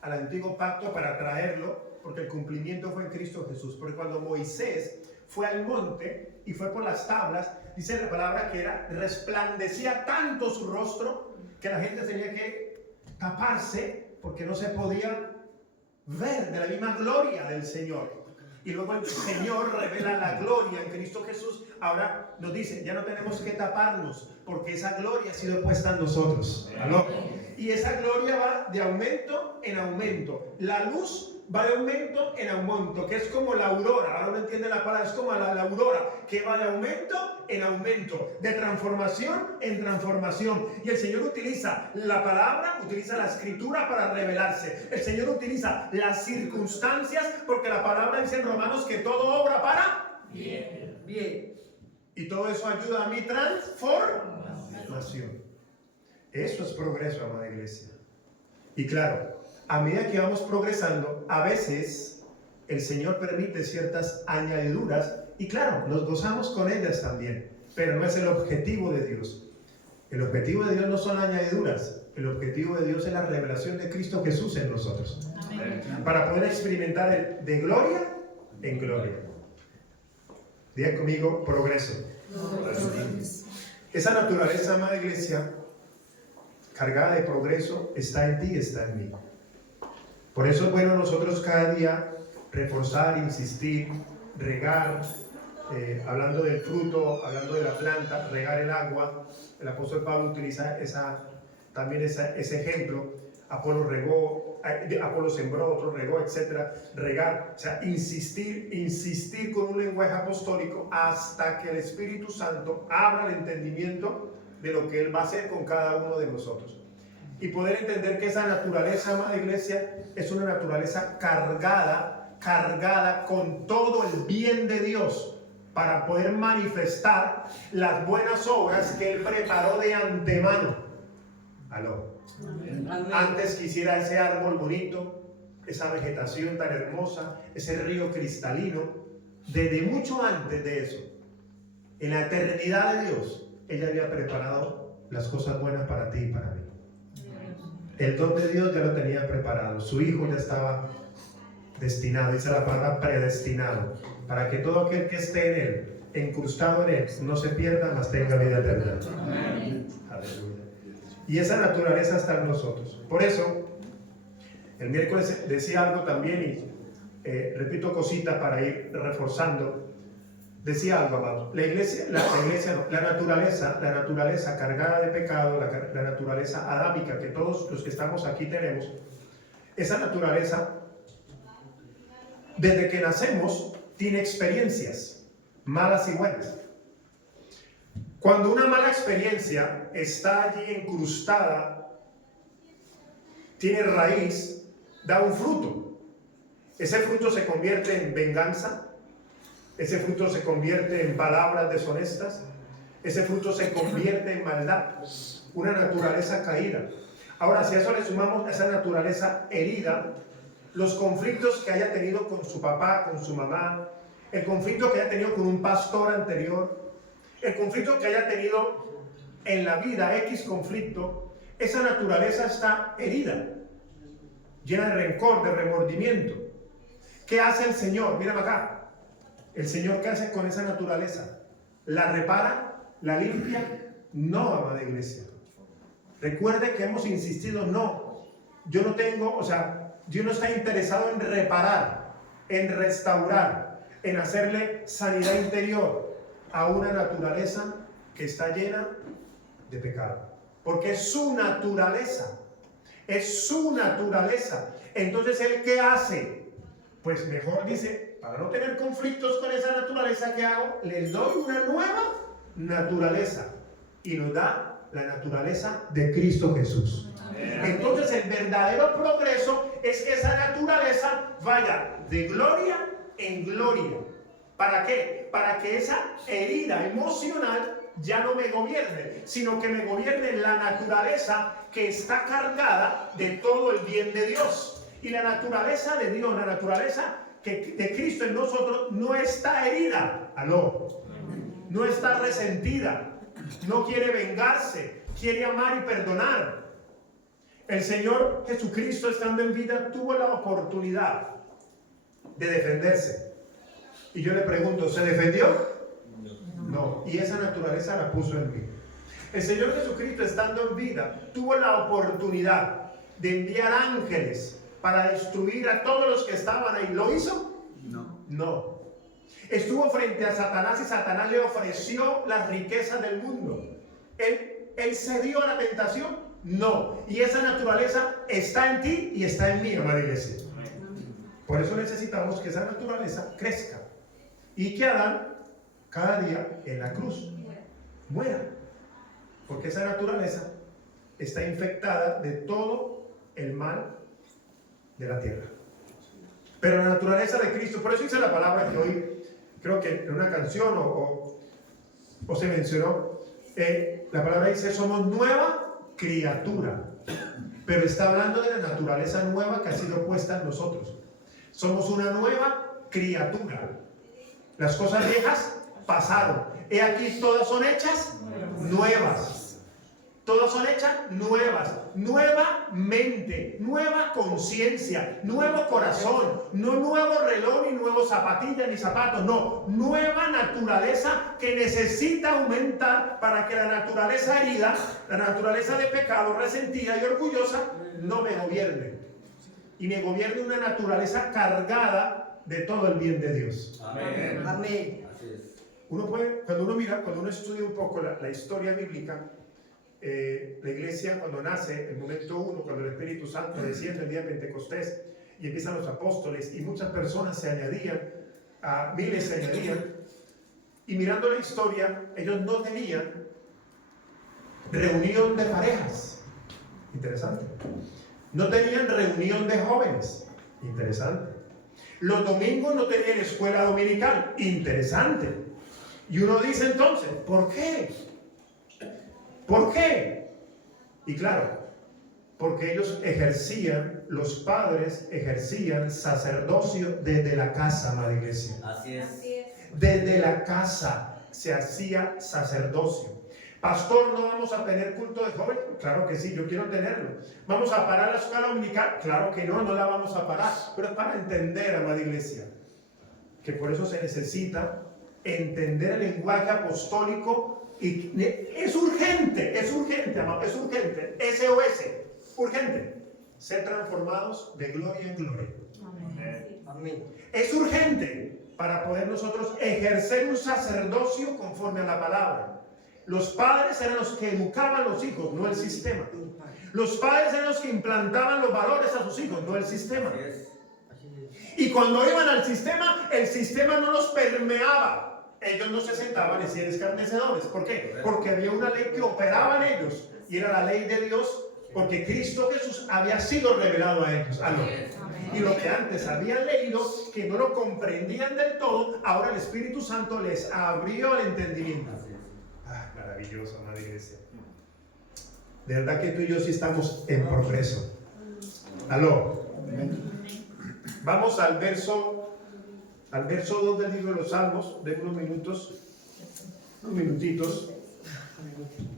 al antiguo pacto para traerlo, porque el cumplimiento fue en Cristo Jesús. Porque cuando Moisés fue al monte y fue por las tablas, dice la palabra que era, resplandecía tanto su rostro que la gente tenía que taparse porque no se podía ver de la misma gloria del Señor. Y luego el Señor revela la gloria en Cristo Jesús. Ahora nos dice, ya no tenemos que taparnos porque esa gloria ha sido puesta en nosotros. ¿Aló? Y esa gloria va de aumento en aumento. La luz va de aumento en aumento, que es como la aurora. Ahora uno entiende la palabra, es como la aurora, que va de aumento en aumento, de transformación en transformación. Y el Señor utiliza la palabra, utiliza la escritura para revelarse. El Señor utiliza las circunstancias, porque la palabra dice en Romanos que todo obra para bien. Bien. Y todo eso ayuda a mi transformación. Eso es progreso, amada iglesia. Y claro, a medida que vamos progresando, a veces el Señor permite ciertas añadiduras y claro, nos gozamos con ellas también, pero no es el objetivo de Dios. El objetivo de Dios no son añadiduras, el objetivo de Dios es la revelación de Cristo Jesús en nosotros. Amén. Para poder experimentar el de gloria en gloria. Digan conmigo, progreso. Esa naturaleza, amada iglesia, cargada de progreso, está en ti, está en mí. Por eso es bueno nosotros cada día reforzar, insistir, regar, hablando del fruto, hablando de la planta, regar el agua. El apóstol Pablo utiliza también ese ejemplo. Apolo regó, Apolo sembró, otro regó, etc. Regar, o sea, insistir con un lenguaje apostólico hasta que el Espíritu Santo abra el entendimiento de lo que Él va a hacer con cada uno de nosotros. Y poder entender que esa naturaleza, amada iglesia, es una naturaleza cargada con todo el bien de Dios para poder manifestar las buenas obras que Él preparó de antemano. Aló. Amén. Antes quisiera ese árbol bonito, esa vegetación tan hermosa, ese río cristalino, desde mucho antes de eso, en la eternidad de Dios, ella había preparado las cosas buenas para ti y para mí. El don de Dios ya lo tenía preparado, su Hijo ya estaba destinado, dice la palabra predestinado, para que todo aquel que esté en Él, incrustado en Él, no se pierda, mas tenga vida eterna. Amén. Aleluya. Y esa naturaleza está en nosotros. Por eso, el miércoles decía algo también, y repito cosita para ir reforzando. Decía algo, amado. La naturaleza cargada de pecado, la naturaleza adámica que todos los que estamos aquí tenemos, esa naturaleza, desde que nacemos, tiene experiencias, malas y buenas. Cuando una mala experiencia está allí incrustada, tiene raíz, da un fruto. Ese fruto se convierte en venganza. Ese fruto se convierte en palabras deshonestas. Ese fruto se convierte en maldad. Una naturaleza caída. Ahora, si a eso le sumamos a esa naturaleza herida, los conflictos que haya tenido con su papá, con su mamá, el conflicto que haya tenido con un pastor anterior, el conflicto que haya tenido en la vida, X conflicto, esa naturaleza está herida, llena de rencor, de remordimiento. ¿Qué hace el Señor? Mírame acá. ¿El Señor qué hace con esa naturaleza? ¿La repara? ¿La limpia? No, amada iglesia. Recuerde que hemos insistido, no. Yo no tengo, Dios no está interesado en reparar, en restaurar, en hacerle sanidad interior a una naturaleza que está llena de pecado. Porque es su naturaleza. Es su naturaleza. Entonces, ¿Él qué hace? Pues mejor dice, para no tener conflictos con esa naturaleza que hago, les doy una nueva naturaleza. Y nos da la naturaleza de Cristo Jesús. Entonces el verdadero progreso es que esa naturaleza vaya de gloria en gloria. ¿Para qué? Para que esa herida emocional ya no me gobierne, sino que me gobierne la naturaleza que está cargada de todo el bien de Dios. Y la naturaleza de Dios, la naturaleza de Cristo en nosotros no está herida. Aló. No está resentida. No quiere vengarse. Quiere amar y perdonar. El Señor Jesucristo, estando en vida, tuvo la oportunidad de defenderse. Y yo le pregunto, ¿se defendió? No. Y esa naturaleza la puso en mí. El Señor Jesucristo, estando en vida, tuvo la oportunidad de enviar ángeles para destruir a todos los que estaban ahí. ¿Lo hizo? No. No. Estuvo frente a Satanás y Satanás le ofreció las riquezas del mundo. ¿Él cedió a la tentación? No. Y esa naturaleza está en ti y está en mí, amada iglesia. Por eso necesitamos que esa naturaleza crezca y que Adán cada día en la cruz muera, porque esa naturaleza está infectada de todo el mal de la tierra. Pero la naturaleza de Cristo, por eso dice la palabra que hoy creo que en una canción o se mencionó, la palabra dice somos nueva criatura, pero está hablando de la naturaleza nueva que ha sido puesta en nosotros. Somos una nueva criatura. Las cosas viejas pasaron. He aquí todas son hechas nuevas. Todas son hechas nuevas. Nueva mente, nueva conciencia, nuevo corazón. No nuevo reloj, ni nuevo zapatilla, ni zapatos. No, nueva naturaleza que necesita aumentar para que la naturaleza herida, la naturaleza de pecado, resentida y orgullosa, no me gobierne. Y me gobierne una naturaleza cargada de todo el bien de Dios. Amén. Amén. Uno puede, cuando uno estudia un poco la historia bíblica, la iglesia cuando nace, el momento uno, cuando el Espíritu Santo desciende el día de Pentecostés y empiezan los apóstoles y muchas personas se añadían, miles se añadían, y mirando la historia, ellos no tenían reunión de parejas. Interesante. No tenían reunión de jóvenes. Interesante. Los domingos no tenían escuela dominical. Interesante. Y uno dice entonces, ¿por qué? ¿Por qué? Y claro, porque ellos los padres ejercían sacerdocio desde la casa, amada iglesia. Así es. Desde la casa se hacía sacerdocio. Pastor, ¿no vamos a tener culto de jóvenes? Claro que sí, yo quiero tenerlo. ¿Vamos a parar la escuela dominical? Claro que no la vamos a parar. Pero es para entender, amada iglesia, que por eso se necesita entender el lenguaje apostólico. Y es urgente, amado, es urgente. SOS, urgente. Ser transformados de gloria en gloria. Amén. Amén. Es urgente para poder nosotros ejercer un sacerdocio conforme a la palabra. Los padres eran los que educaban a los hijos, no el sistema. Los padres eran los que implantaban los valores a sus hijos, no el sistema. Y cuando iban al sistema, el sistema no los permeaba. Ellos no se sentaban y ser escarnecedores. ¿Por qué? Porque había una ley que operaba en ellos y era la ley de Dios, porque Cristo Jesús había sido revelado a ellos. Y lo que antes habían leído, que no lo comprendían del todo, ahora el Espíritu Santo les abrió el entendimiento. Maravilloso, amada iglesia. De verdad que tú y yo sí estamos en progreso. Aló. Vamos al verso 2 del libro de los Salmos, de unos minutitos.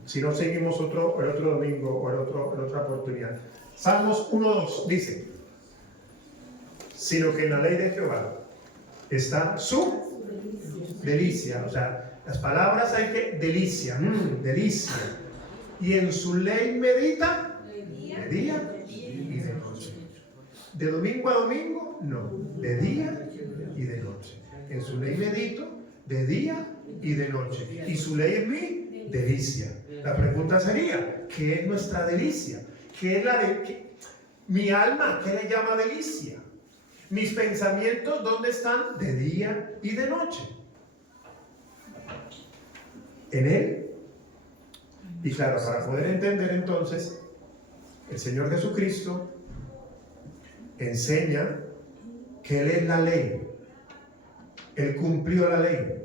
Si no, seguimos el otro domingo o en otra oportunidad. Salmos 1:2 dice: sino que en la ley de Jehová está su delicia. O sea, las palabras hay que delicia, delicia. Y en su ley medita de día y de noche. De domingo a domingo, no, de día y de noche. En su ley medito de día y de noche. Y su ley en mí, delicia. La pregunta sería, ¿qué es nuestra delicia? ¿Qué es mi alma, qué le llama delicia? Mis pensamientos, ¿dónde están? De día y de noche. En Él. Y claro, para poder entender entonces, el Señor Jesucristo enseña que Él es la ley. Él cumplió la ley.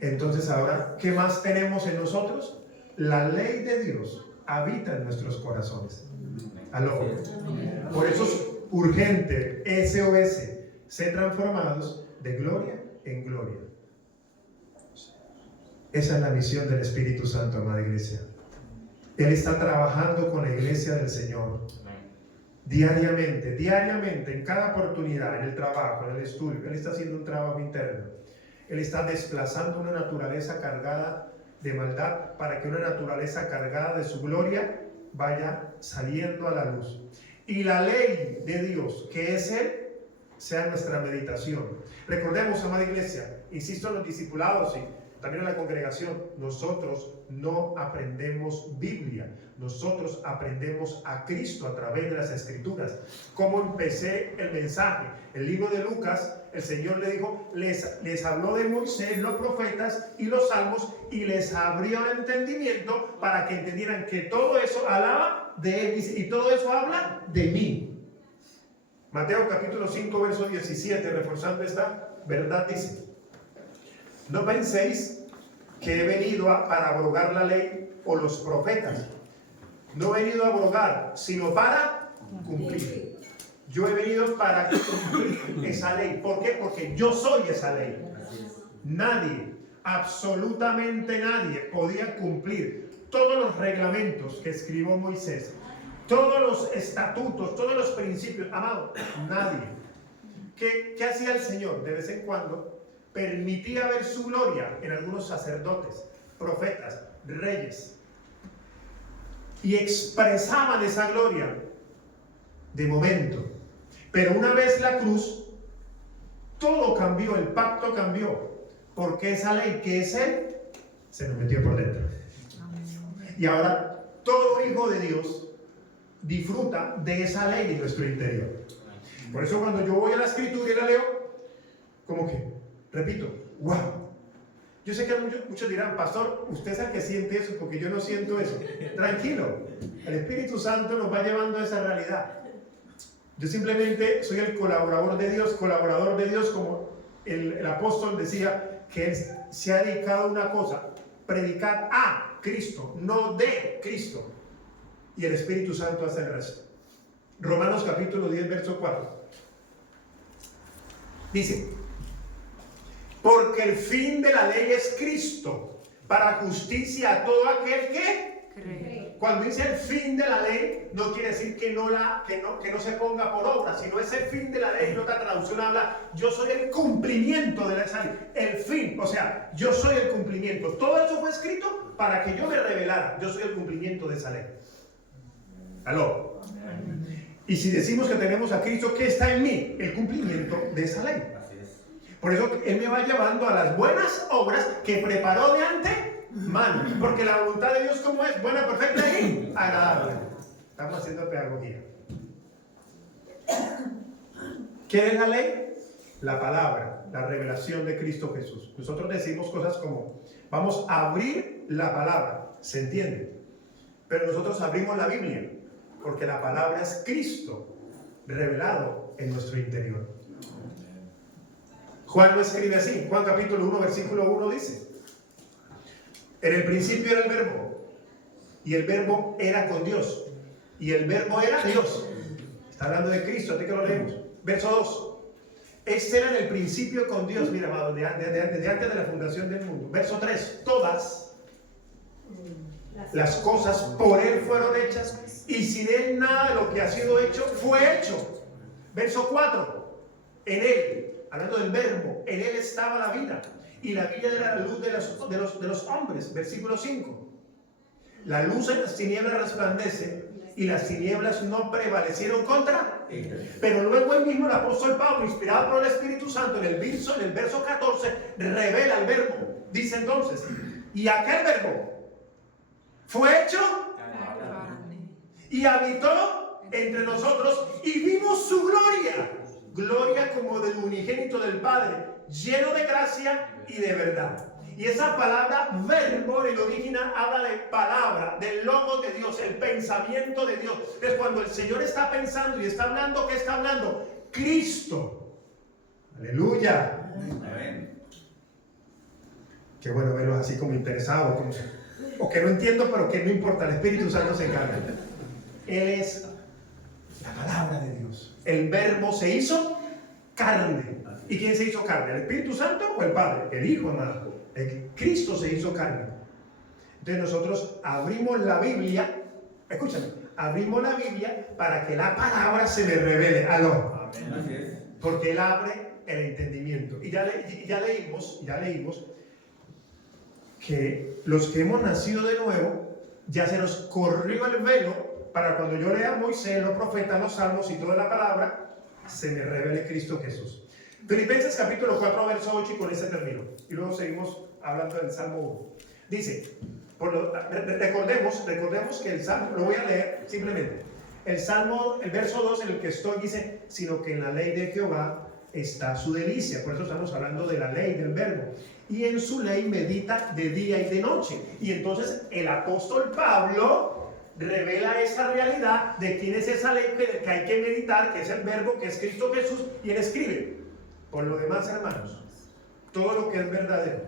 Entonces ahora, ¿qué más tenemos en nosotros? La ley de Dios habita en nuestros corazones. Aló. Por eso es urgente, SOS, ser transformados de gloria en gloria. Esa es la misión del Espíritu Santo, amada iglesia. Él está trabajando con la iglesia del Señor. Diariamente, en cada oportunidad, en el trabajo, en el estudio. Él está haciendo un trabajo interno. Él está desplazando una naturaleza cargada de maldad para que una naturaleza cargada de su gloria vaya saliendo a la luz. Y la ley de Dios, que es Él, sea nuestra meditación. Recordemos, amada iglesia, insisto en los discipulados y también en la congregación, nosotros no aprendemos Biblia, nosotros aprendemos a Cristo a través de las Escrituras. ¿Cómo empecé el mensaje? El libro de Lucas, el Señor le dijo, les habló de Moisés, los profetas y los salmos, y les abrió el entendimiento para que entendieran que todo eso hablaba de Él, y todo eso habla de mí. Mateo capítulo 5, verso 17, reforzando esta verdad, dice: no penséis que he venido para abrogar la ley o los profetas. No he venido a abrogar, sino para cumplir. Yo he venido para cumplir esa ley. ¿Por qué? Porque yo soy esa ley. Nadie, absolutamente nadie, podía cumplir todos los reglamentos que escribió Moisés, todos los estatutos, todos los principios. Amado, nadie. ¿Qué hacía el Señor? De vez en cuando permitía ver su gloria en algunos sacerdotes, profetas, reyes, y expresaban esa gloria de momento. Pero una vez la cruz, todo cambió, el pacto cambió, porque esa ley que es Él se nos metió por dentro. Y ahora todo hijo de Dios disfruta de esa ley en nuestro interior. Por eso cuando yo voy a la Escritura y la leo, como que repito, wow. Yo sé que muchos dirán, pastor, usted es el que siente eso, porque yo no siento eso. Tranquilo, el Espíritu Santo nos va llevando a esa realidad. Yo simplemente soy el colaborador de Dios, como el apóstol decía, que él se ha dedicado a una cosa: predicar a Cristo, no de Cristo. Y el Espíritu Santo hace el resto. Romanos capítulo 10, verso 4. Dice: porque el fin de la ley es Cristo, para justicia a todo aquel que cree. Cuando dice el fin de la ley, no quiere decir que no se ponga por obra, sino es el fin de la ley. En otra traducción habla: yo soy el cumplimiento de esa ley. El fin, o sea, yo soy el cumplimiento. Todo eso fue escrito para que yo me revelara. Yo soy el cumplimiento de esa ley. ¿Aló? Y si decimos que tenemos a Cristo, ¿qué está en mí? El cumplimiento de esa ley. Por eso Él me va llevando a las buenas obras que preparó de antemano. Porque la voluntad de Dios, ¿cómo es? Buena, perfecta y agradable. Estamos haciendo pedagogía. ¿Qué es la ley? La palabra, la revelación de Cristo Jesús. Nosotros decimos cosas como: vamos a abrir la palabra. ¿Se entiende? Pero nosotros abrimos la Biblia, porque la palabra es Cristo revelado en nuestro interior. Juan lo escribe así. Juan capítulo 1, versículo 1 dice: en el principio era el verbo, y el verbo era con Dios, y el verbo era Dios. Está hablando de Cristo, así que lo leemos. Verso 2: este era en el principio con Dios. Mira, amado, desde antes de la fundación del mundo. Verso 3: todas las cosas por Él fueron hechas, y sin Él nada de lo que ha sido hecho fue hecho. Verso 4: en Él, hablando del verbo, en Él estaba la vida, y la vida era la luz de los hombres. Versículo 5: la luz en las tinieblas resplandece, y las tinieblas no prevalecieron contra él. Pero luego el mismo el apóstol Pablo, inspirado por el Espíritu Santo, en el verso 14, revela el verbo. Dice entonces: y aquel verbo fue hecho y habitó entre nosotros, y vimos su gloria, gloria como del unigénito del Padre, lleno de gracia y de verdad. Y esa palabra verbo en el original habla de palabra, del logo de Dios, el pensamiento de Dios. Es cuando el Señor está pensando y está hablando, ¿qué está hablando? Cristo. Aleluya. Amén. Qué bueno verlos así como interesados, o que no entiendo, pero que no importa, el Espíritu Santo se encarga. Él es la palabra de Dios. El verbo se hizo carne. ¿Y quién se hizo carne? ¿El Espíritu Santo o el Padre? El Hijo, amado. Cristo se hizo carne. Entonces nosotros abrimos la Biblia, escúchame, abrimos la Biblia para que la palabra se le revele. Aló. Porque Él abre el entendimiento. Y ya leímos que los que hemos nacido de nuevo, ya se nos corrió el velo para cuando yo lea a Moisés, los profetas, los salmos y toda la palabra, se me revele Cristo Jesús. Filipenses capítulo 4, verso 8, y con ese termino. Y luego seguimos hablando del Salmo 1. Dice, recordemos que el Salmo, lo voy a leer simplemente. El Salmo, el verso 2 en el que estoy dice, sino que en la ley de Jehová está su delicia. Por eso estamos hablando de la ley, del verbo. Y en su ley medita de día y de noche. Y entonces el apóstol Pablo revela esa realidad de quién es esa ley que hay que meditar, que es el verbo, que es Cristo Jesús, y él escribe: por lo demás, hermanos, todo lo que es verdadero,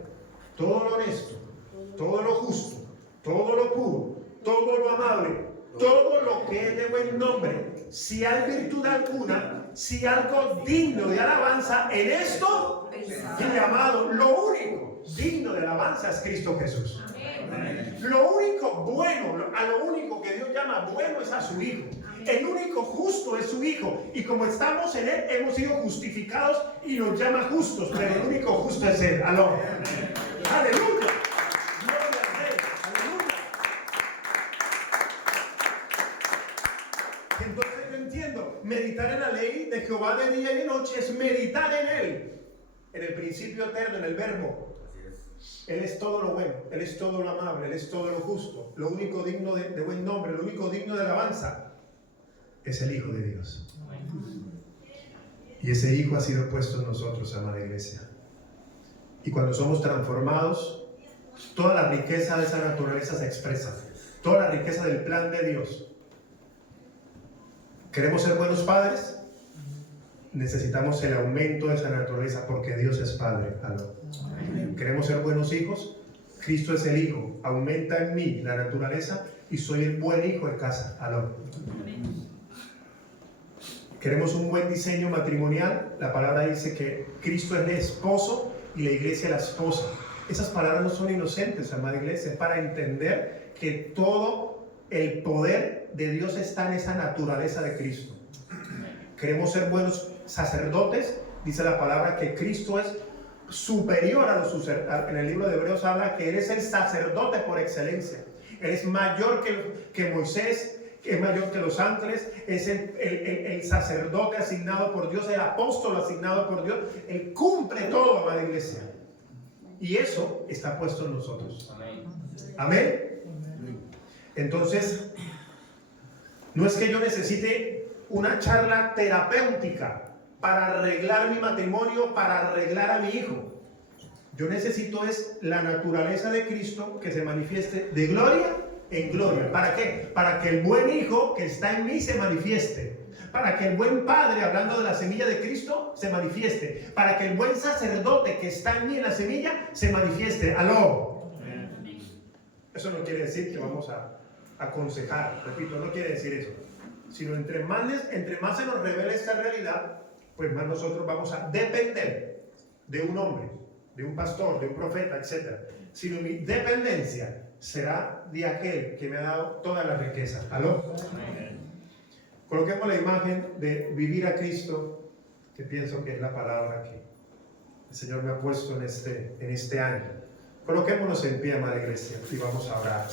todo lo honesto, todo lo justo, todo lo puro, todo lo amable, todo lo que es de buen nombre, si hay virtud alguna, si algo digno de alabanza, en esto, mi amado, lo único digno de alabanza es Cristo Jesús. Lo único bueno, a lo único que Dios llama bueno es a su Hijo. El único justo es su Hijo. Y como estamos en Él, hemos sido justificados y nos llama justos. Pero el único justo es Él. Aló. Aleluya. Gloria a Él. Aleluya. Entonces yo entiendo, meditar en la ley de Jehová de día y de noche es meditar en Él. En el principio eterno, en el verbo. Él es todo lo bueno, Él es todo lo amable, Él es todo lo justo. Lo único digno de buen nombre, lo único digno de alabanza es el Hijo de Dios. Y ese Hijo ha sido puesto en nosotros, amada iglesia. Y cuando somos transformados, toda la riqueza de esa naturaleza se expresa. Toda la riqueza del plan de Dios. ¿Queremos ser buenos padres? Necesitamos el aumento de esa naturaleza porque Dios es Padre. Aló. ¿Queremos ser buenos hijos? Cristo es el Hijo. Aumenta en mí la naturaleza y soy el buen hijo de casa. Aló. ¿Queremos un buen diseño matrimonial? La palabra dice que Cristo es el esposo y la iglesia la esposa. Esas palabras no son inocentes, amada iglesia. Es para entender que todo el poder de Dios está en esa naturaleza de Cristo. Queremos ser buenos sacerdotes. Dice la palabra que Cristo es superior a los sacerdotes. En el libro de Hebreos habla que Él es el sacerdote por excelencia. Él es mayor que Moisés, es mayor que los ángeles, es el sacerdote asignado por Dios, el apóstol asignado por Dios. Él cumple todo, amada iglesia. Y eso está puesto en nosotros. Amén. Entonces, no es que yo necesite una charla terapéutica para arreglar mi matrimonio, para arreglar a mi hijo. Yo necesito es la naturaleza de Cristo que se manifieste de gloria en gloria. ¿Para qué? Para que el buen hijo que está en mí se manifieste. Para que el buen padre, hablando de la semilla de Cristo, se manifieste. Para que el buen sacerdote que está en mí en la semilla se manifieste. Aló. Eso no quiere decir que vamos a aconsejar. Repito, no quiere decir eso. Sino entre más se nos revela esta realidad, pues más nosotros vamos a depender de un hombre, de un pastor, de un profeta, etc. Sino mi dependencia será de aquel que me ha dado toda la riqueza. ¿Aló? Amén. Coloquemos la imagen de vivir a Cristo, que pienso que es la palabra que el Señor me ha puesto en este año. Coloquémonos en pie, amada iglesia, y vamos a orar.